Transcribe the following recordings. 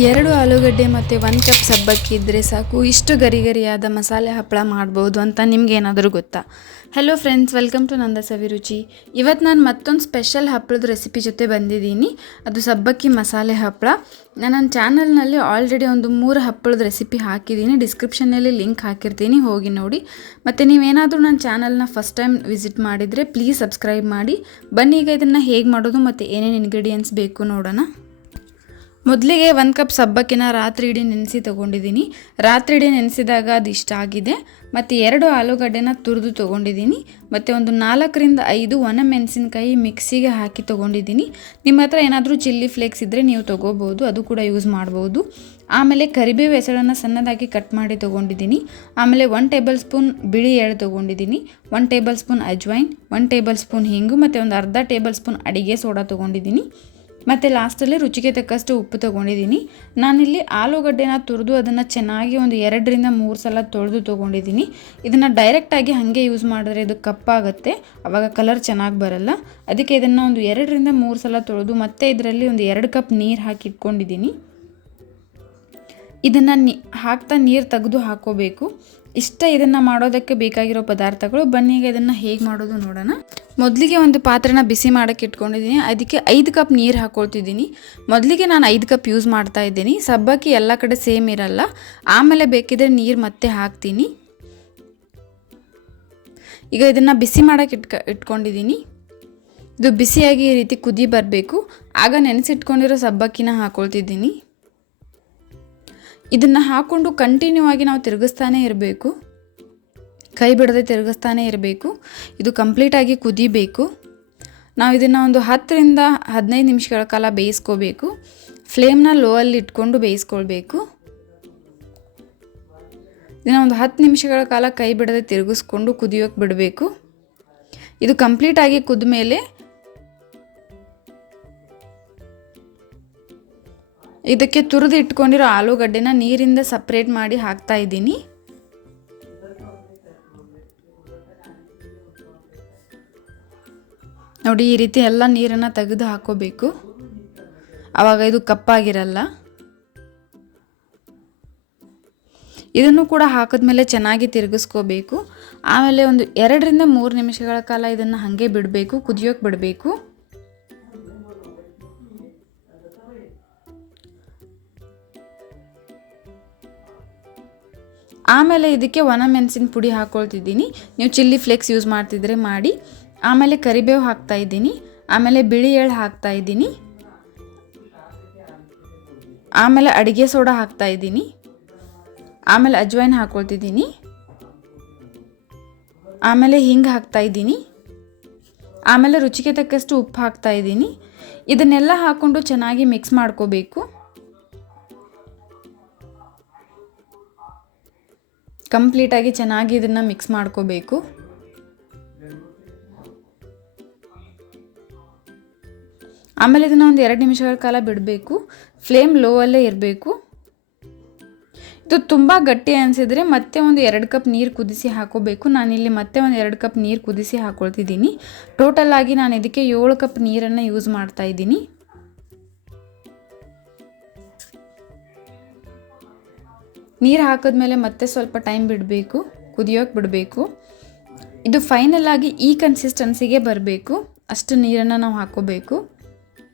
2 ಆಲೂಗಡ್ಡೆ ಮತ್ತು 1 ಕಪ್ ಸಬ್ಬಕ್ಕಿ ಇದ್ದರೆ ಸಾಕು ಇಷ್ಟು ಗರಿಗರಿಯಾದ ಮಸಾಲೆ ಹಪ್ಪಳ ಮಾಡ್ಬೋದು ಅಂತ ನಿಮ್ಗೇನಾದರೂ ಗೊತ್ತಾ? ಹಲೋ ಫ್ರೆಂಡ್ಸ್, ವೆಲ್ಕಮ್ ಟು ನಂದ ಸವಿರುಚಿ. ಇವತ್ತು ನಾನು ಮತ್ತೊಂದು ಸ್ಪೆಷಲ್ ಹಪ್ಪಳದ ರೆಸಿಪಿ ಜೊತೆ ಬಂದಿದ್ದೀನಿ. ಅದು ಸಬ್ಬಕ್ಕಿ ಮಸಾಲೆ ಹಪ್ಪಳ. ನಾನು ನನ್ನ ಚಾನಲ್ನಲ್ಲಿ ಆಲ್ರೆಡಿ ಒಂದು 3 ಹಪ್ಪಳದ ರೆಸಿಪಿ ಹಾಕಿದ್ದೀನಿ. ಡಿಸ್ಕ್ರಿಪ್ಷನ್ನಲ್ಲಿ ಲಿಂಕ್ ಹಾಕಿರ್ತೀನಿ, ಹೋಗಿ ನೋಡಿ. ಮತ್ತು ನೀವೇನಾದರೂ ನನ್ನ ಚಾನಲ್ನ ಫಸ್ಟ್ ಟೈಮ್ ವಿಸಿಟ್ ಮಾಡಿದರೆ ಪ್ಲೀಸ್ ಸಬ್ಸ್ಕ್ರೈಬ್ ಮಾಡಿ. ಬನ್ನಿ ಈಗ ಇದನ್ನು ಹೇಗೆ ಮಾಡೋದು ಮತ್ತು ಏನೇನು ಇಂಗ್ರೀಡಿಯೆಂಟ್ಸ್ ಬೇಕು ನೋಡೋಣ. ಮೊದಲಿಗೆ 1 ಕಪ್ ಸಬ್ಬಕ್ಕಿನ ರಾತ್ರಿ ಇಡೀ ನೆನೆಸಿ ತೊಗೊಂಡಿದ್ದೀನಿ. ರಾತ್ರಿ ಇಡೀ ನೆನೆಸಿದಾಗ ಅದು ಇಷ್ಟ ಆಗಿದೆ. ಮತ್ತು 2 ಆಲೂಗಡ್ಡೆನ ತುರಿದು ತೊಗೊಂಡಿದ್ದೀನಿ. ಮತ್ತು ಒಂದು 4ರಿಂದ 5 ಒಣಮೆಣಸಿನ್ಕಾಯಿ ಮಿಕ್ಸಿಗೆ ಹಾಕಿ ತೊಗೊಂಡಿದ್ದೀನಿ. ನಿಮ್ಮ ಹತ್ರ ಏನಾದರೂ ಚಿಲ್ಲಿ ಫ್ಲೇಕ್ಸ್ ಇದ್ದರೆ ನೀವು ತೊಗೋಬೋದು, ಅದು ಕೂಡ ಯೂಸ್ ಮಾಡ್ಬೋದು. ಆಮೇಲೆ ಕರಿಬೇವು ಹೆಸಳನ್ನು ಸಣ್ಣದಾಗಿ ಕಟ್ ಮಾಡಿ ತೊಗೊಂಡಿದ್ದೀನಿ. ಆಮೇಲೆ 1 ಟೇಬಲ್ ಸ್ಪೂನ್ ಬಿಳಿ ಎಳ್ಳು ತೊಗೊಂಡಿದ್ದೀನಿ, 1 table spoon ajwain, 1 table spoon ಹಿಂಗು ಮತ್ತು ಒಂದು ಅರ್ಧ ಟೇಬಲ್ ಸ್ಪೂನ್ ಅಡಿಗೆ ಸೋಡಾ ತೊಗೊಂಡಿದ್ದೀನಿ. ಮತ್ತು ಲಾಸ್ಟಲ್ಲಿ ರುಚಿಗೆ ತಕ್ಕಷ್ಟು ಉಪ್ಪು ತೊಗೊಂಡಿದ್ದೀನಿ. ನಾನಿಲ್ಲಿ ಆಲೂಗಡ್ಡೆನ ತುರಿದು ಅದನ್ನು ಚೆನ್ನಾಗಿ ಒಂದು 2ರಿಂದ 3 ಸಲ ತೊಳೆದು ತೊಗೊಂಡಿದ್ದೀನಿ. ಇದನ್ನು ಡೈರೆಕ್ಟಾಗಿ ಹಾಗೆ ಯೂಸ್ ಮಾಡಿದ್ರೆ ಇದು ಕಪ್ಪಾಗುತ್ತೆ, ಆವಾಗ ಕಲರ್ ಚೆನ್ನಾಗಿ ಬರಲ್ಲ. ಅದಕ್ಕೆ ಇದನ್ನು ಒಂದು 2ರಿಂದ 3 ಸಲ ತೊಳೆದು ಮತ್ತೆ ಇದರಲ್ಲಿ ಒಂದು 2 ಕಪ್ ನೀರು ಹಾಕಿ ಇಟ್ಕೊಂಡಿದ್ದೀನಿ. ಇದನ್ನು ಹಾಕ್ತಾ ನೀರು ತೆಗೆದು ಹಾಕೋಬೇಕು. ಇದನ್ನು ಮಾಡೋದಕ್ಕೆ ಬೇಕಾಗಿರೋ ಪದಾರ್ಥಗಳು. ಬನ್ನಿ ಈಗ ಇದನ್ನು ಹೇಗೆ ಮಾಡೋದು ನೋಡೋಣ. ಮೊದಲಿಗೆ ಒಂದು ಪಾತ್ರೆನ ಬಿಸಿ ಮಾಡೋಕ್ಕೆ ಇಟ್ಕೊಂಡಿದ್ದೀನಿ. ಅದಕ್ಕೆ 5 ಕಪ್ ನೀರು ಹಾಕ್ಕೊಳ್ತಿದ್ದೀನಿ. ಮೊದಲಿಗೆ ನಾನು 5 ಕಪ್ ಯೂಸ್ ಮಾಡ್ತಾ ಇದ್ದೀನಿ. ಸಬ್ಬಕ್ಕಿ ಎಲ್ಲ ಕಡೆ ಸೇಮ್ ಇರಲ್ಲ, ಆಮೇಲೆ ಬೇಕಿದ್ರೆ ನೀರು ಮತ್ತೆ ಹಾಕ್ತೀನಿ. ಈಗ ಇದನ್ನು ಬಿಸಿ ಮಾಡೋಕ್ಕೆ ಇಟ್ಕೊಂಡಿದ್ದೀನಿ. ಇದು ಬಿಸಿಯಾಗಿ ಈ ರೀತಿ ಕುದಿ ಬರಬೇಕು. ಆಗ ನೆನೆಸಿಟ್ಕೊಂಡಿರೋ ಸಬ್ಬಕ್ಕಿನ ಹಾಕ್ಕೊಳ್ತಿದ್ದೀನಿ. ಇದನ್ನು ಹಾಕ್ಕೊಂಡು ಕಂಟಿನ್ಯೂ ಆಗಿ ನಾವು ತಿರುಗಿಸ್ತಾನೆ ಇರಬೇಕು, ಕೈ ಬಿಡದೆ ತಿರುಗಿಸ್ತಾನೆ ಇರಬೇಕು. ಇದು ಕಂಪ್ಲೀಟಾಗಿ ಕುದಿಬೇಕು. ನಾವು ಇದನ್ನು ಒಂದು 10ರಿಂದ 15 ನಿಮಿಷಗಳ ಕಾಲ ಬೇಯಿಸ್ಕೋಬೇಕು. ಫ್ಲೇಮ್ನ ಲೋಯಲ್ಲಿ ಇಟ್ಕೊಂಡು ಬೇಯಿಸ್ಕೊಳ್ಬೇಕು. ಇದನ್ನು ಒಂದು 10 ನಿಮಿಷಗಳ ಕಾಲ ಕೈ ಬಿಡದೆ ತಿರುಗಿಸ್ಕೊಂಡು ಕುದಿಯೋಕ್ಕೆ ಬಿಡಬೇಕು. ಇದು ಕಂಪ್ಲೀಟಾಗಿ ಕುದ್ದ ಮೇಲೆ ಇದಕ್ಕೆ ತುರಿದು ಇಟ್ಕೊಂಡಿರೋ ಆಲೂಗಡ್ಡೆನ ನೀರಿಂದ ಸಪ್ರೇಟ್ ಮಾಡಿ ಹಾಕ್ತಾ ಇದ್ದೀನಿ. ನೋಡಿ, ಈ ರೀತಿ ಎಲ್ಲ ನೀರನ್ನು ತೆಗೆದು ಹಾಕೋಬೇಕು, ಆವಾಗ ಇದು ಕಪ್ಪಾಗಿರಲ್ಲ. ಇದನ್ನು ಕೂಡ ಹಾಕಿದ್ಮೇಲೆ ಚೆನ್ನಾಗಿ ತಿರುಗಿಸ್ಕೋಬೇಕು. ಆಮೇಲೆ ಒಂದು 2ರಿಂದ 3 ನಿಮಿಷಗಳ ಕಾಲ ಇದನ್ನು ಹಾಗೆ ಬಿಡಬೇಕು, ಕುದಿಯೋಕ್ಕೆ ಬಿಡಬೇಕು. ಆಮೇಲೆ ಇದಕ್ಕೆ ಒಣಮೆಣಸಿನ ಪುಡಿ ಹಾಕ್ಕೊಳ್ತಿದ್ದೀನಿ. ನೀವು ಚಿಲ್ಲಿ ಫ್ಲೇಕ್ಸ್ ಯೂಸ್ ಮಾಡ್ತಿದ್ರೆ ಮಾಡಿ. ಆಮೇಲೆ ಕರಿಬೇವು ಹಾಕ್ತಾ ಇದ್ದೀನಿ. ಆಮೇಲೆ ಬಿಳಿ ಎಳ್ಳು ಹಾಕ್ತಾ ಇದ್ದೀನಿ. ಆಮೇಲೆ ಅಡಿಗೆ ಸೋಡಾ ಹಾಕ್ತಾ ಇದ್ದೀನಿ. ಆಮೇಲೆ ಅಜ್ವೈನ್ ಹಾಕ್ಕೊಳ್ತಿದ್ದೀನಿ. ಆಮೇಲೆ ಹಿಂಗೆ ಹಾಕ್ತಾ ಇದ್ದೀನಿ. ಆಮೇಲೆ ರುಚಿಗೆ ತಕ್ಕಷ್ಟು ಉಪ್ಪು ಹಾಕ್ತಾ ಇದ್ದೀನಿ. ಇದನ್ನೆಲ್ಲ ಹಾಕ್ಕೊಂಡು ಚೆನ್ನಾಗಿ ಮಿಕ್ಸ್ ಮಾಡ್ಕೋಬೇಕು. ಕಂಪ್ಲೀಟಾಗಿ ಚೆನ್ನಾಗಿ ಇದನ್ನು ಮಿಕ್ಸ್ ಮಾಡ್ಕೋಬೇಕು. ಆಮೇಲೆ ಇದನ್ನು ಒಂದು 2 ನಿಮಿಷಗಳ ಕಾಲ ಬಿಡಬೇಕು. ಫ್ಲೇಮ್ ಲೋವಲ್ಲೇ ಇರಬೇಕು. ಇದು ತುಂಬ ಗಟ್ಟಿ ಅನಿಸಿದರೆ ಮತ್ತೆ ಒಂದು 2 ಕಪ್ ನೀರು ಕುದಿಸಿ ಹಾಕೋಬೇಕು. ನಾನಿಲ್ಲಿ ಮತ್ತೆ ಒಂದು 2 ಕಪ್ ನೀರು ಕುದಿಸಿ ಹಾಕ್ಕೊಳ್ತಿದ್ದೀನಿ. ಟೋಟಲ್ ಆಗಿ ನಾನು ಇದಕ್ಕೆ 7 ಕಪ್ ನೀರನ್ನು ಯೂಸ್ ಮಾಡ್ತಾ ಇದ್ದೀನಿ. ನೀರು ಹಾಕಿದ್ಮೇಲೆ ಮತ್ತೆ ಸ್ವಲ್ಪ ಟೈಮ್ ಬಿಡಬೇಕು, ಕುದಿಯೋಕ್ಕೆ ಬಿಡಬೇಕು. ಇದು ಫೈನಲ್ ಆಗಿ ಈ ಕನ್ಸಿಸ್ಟೆನ್ಸಿಗೆ ಬರಬೇಕು, ಅಷ್ಟು ನೀರನ್ನು ನಾವು ಹಾಕ್ಕೋಬೇಕು.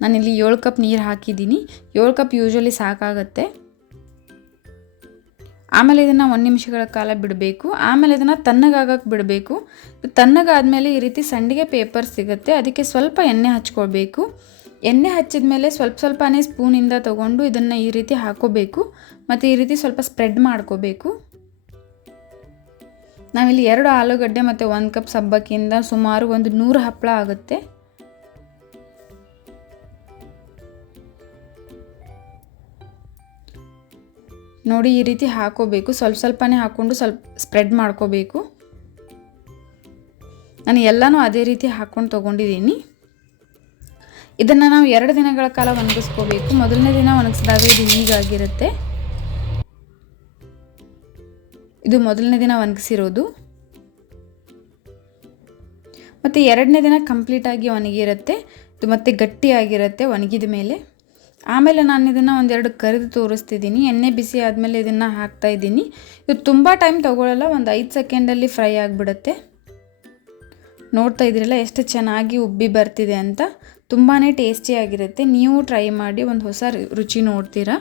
ನಾನಿಲ್ಲಿ 7 ಕಪ್ ನೀರು ಹಾಕಿದ್ದೀನಿ. 7 ಕಪ್ ಯೂಶ್ವಲಿ ಸಾಕಾಗತ್ತೆ. ಆಮೇಲೆ ಇದನ್ನು 1 ನಿಮಿಷಗಳ ಕಾಲ ಬಿಡಬೇಕು. ಆಮೇಲೆ ಇದನ್ನು ತಣ್ಣಗಾಗಕ್ಕೆ ಬಿಡಬೇಕು. ತಣ್ಣಗಾದ್ಮೇಲೆ ಈ ರೀತಿ ಸಂಡಿಗೆ ಪೇಪರ್ ಸಿಗುತ್ತೆ, ಅದಕ್ಕೆ ಸ್ವಲ್ಪ ಎಣ್ಣೆ ಹಚ್ಕೊಳ್ಬೇಕು. ಎಣ್ಣೆ ಹಚ್ಚಿದ ಮೇಲೆ ಸ್ವಲ್ಪನೇ ಸ್ಪೂನಿಂದ ತೊಗೊಂಡು ಇದನ್ನು ಈ ರೀತಿ ಹಾಕೋಬೇಕು. ಮತ್ತು ಈ ರೀತಿ ಸ್ವಲ್ಪ ಸ್ಪ್ರೆಡ್ ಮಾಡ್ಕೋಬೇಕು. ನಾವಿಲ್ಲಿ 2 ಆಲೂಗಡ್ಡೆ ಮತ್ತು 1 ಕಪ್ ಸಬ್ಬಕ್ಕಿಯಿಂದ ಸುಮಾರು ಒಂದು 100 ಹಪ್ಪಳ ಆಗುತ್ತೆ. ನೋಡಿ, ಈ ರೀತಿ ಹಾಕೋಬೇಕು. ಸ್ವಲ್ಪನೇ ಹಾಕ್ಕೊಂಡು ಸ್ವಲ್ಪ ಸ್ಪ್ರೆಡ್ ಮಾಡ್ಕೋಬೇಕು. ನಾನು ಎಲ್ಲನೂ ಅದೇ ರೀತಿ ಹಾಕ್ಕೊಂಡು ತೊಗೊಂಡಿದ್ದೀನಿ. ಇದನ್ನು ನಾವು 2 ದಿನಗಳ ಕಾಲ ಒಣಗಿಸ್ಕೋಬೇಕು. ಮೊದಲನೇ ದಿನ ಒಣಗಿಸಿದಾಗ ಇದು ಹೀಗಾಗಿರುತ್ತೆ. ಇದು ಮೊದಲನೇ ದಿನ ಒಣಗಿಸಿರೋದು. ಮತ್ತು ಎರಡನೇ ದಿನ ಕಂಪ್ಲೀಟಾಗಿ ಒಣಗಿರುತ್ತೆ. ಇದು ಮತ್ತೆ ಗಟ್ಟಿಯಾಗಿರುತ್ತೆ ಒಣಗಿದ ಮೇಲೆ. ಆಮೇಲೆ ನಾನು ಇದನ್ನು ಒಂದೆರಡು ಕರಿದು ತೋರಿಸ್ತಿದ್ದೀನಿ. ಎಣ್ಣೆ ಬಿಸಿ ಆದಮೇಲೆ ಇದನ್ನು ಹಾಕ್ತಾಯಿದ್ದೀನಿ. ಇದು ತುಂಬ ಟೈಮ್ ತೊಗೊಳ್ಳಲ್ಲ, ಒಂದು 5 ಸೆಕೆಂಡಲ್ಲಿ ಫ್ರೈ ಆಗಿಬಿಡುತ್ತೆ. ನೋಡ್ತಾ ಇದ್ದೀರಲ್ಲ ಎಷ್ಟು ಚೆನ್ನಾಗಿ ಉಬ್ಬಿ ಬರ್ತಿದೆ ಅಂತ. ತುಂಬಾ ಟೇಸ್ಟಿಯಾಗಿರುತ್ತೆ. ನೀವು ಟ್ರೈ ಮಾಡಿ, ಒಂದು ಹೊಸ ರುಚಿ ನೋಡ್ತೀರಾ.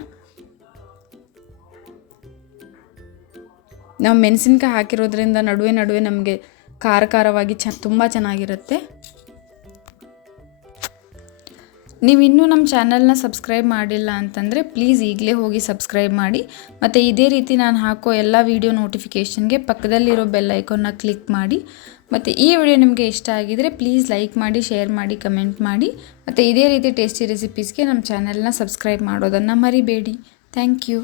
ನಾವು ಮೆಣಸಿನ್ಕಾಯಿ ಹಾಕಿರೋದ್ರಿಂದ ನಡುವೆ ನಮಗೆ ಖಾರವಾಗಿ ತುಂಬ ಚೆನ್ನಾಗಿರುತ್ತೆ. ನೀವು ಇನ್ನೂ ನಮ್ಮ ಚಾನಲ್ನ ಸಬ್ಸ್ಕ್ರೈಬ್ ಮಾಡಿಲ್ಲ ಅಂತಂದರೆ ಪ್ಲೀಸ್ ಈಗಲೇ ಹೋಗಿ ಸಬ್ಸ್ಕ್ರೈಬ್ ಮಾಡಿ. ಮತ್ತು ಇದೇ ರೀತಿ ನಾನು ಹಾಕೋ ಎಲ್ಲ ವೀಡಿಯೋ ನೋಟಿಫಿಕೇಷನ್ಗೆ ಪಕ್ಕದಲ್ಲಿರೋ ಬೆಲ್ ಐಕಾನ್ನ ಕ್ಲಿಕ್ ಮಾಡಿ. ಮತ್ತು ಈ ವಿಡಿಯೋ ನಿಮಗೆ ಇಷ್ಟ ಆಗಿದರೆ ಪ್ಲೀಸ್ ಲೈಕ್ ಮಾಡಿ, ಶೇರ್ ಮಾಡಿ, ಕಮೆಂಟ್ ಮಾಡಿ. ಮತ್ತು ಇದೇ ರೀತಿ ಟೇಸ್ಟಿ ರೆಸಿಪೀಸ್ಗೆ ನಮ್ಮ ಚಾನಲ್ನ ಸಬ್ಸ್ಕ್ರೈಬ್ ಮಾಡೋದನ್ನು ಮರಿಬೇಡಿ. Thank you.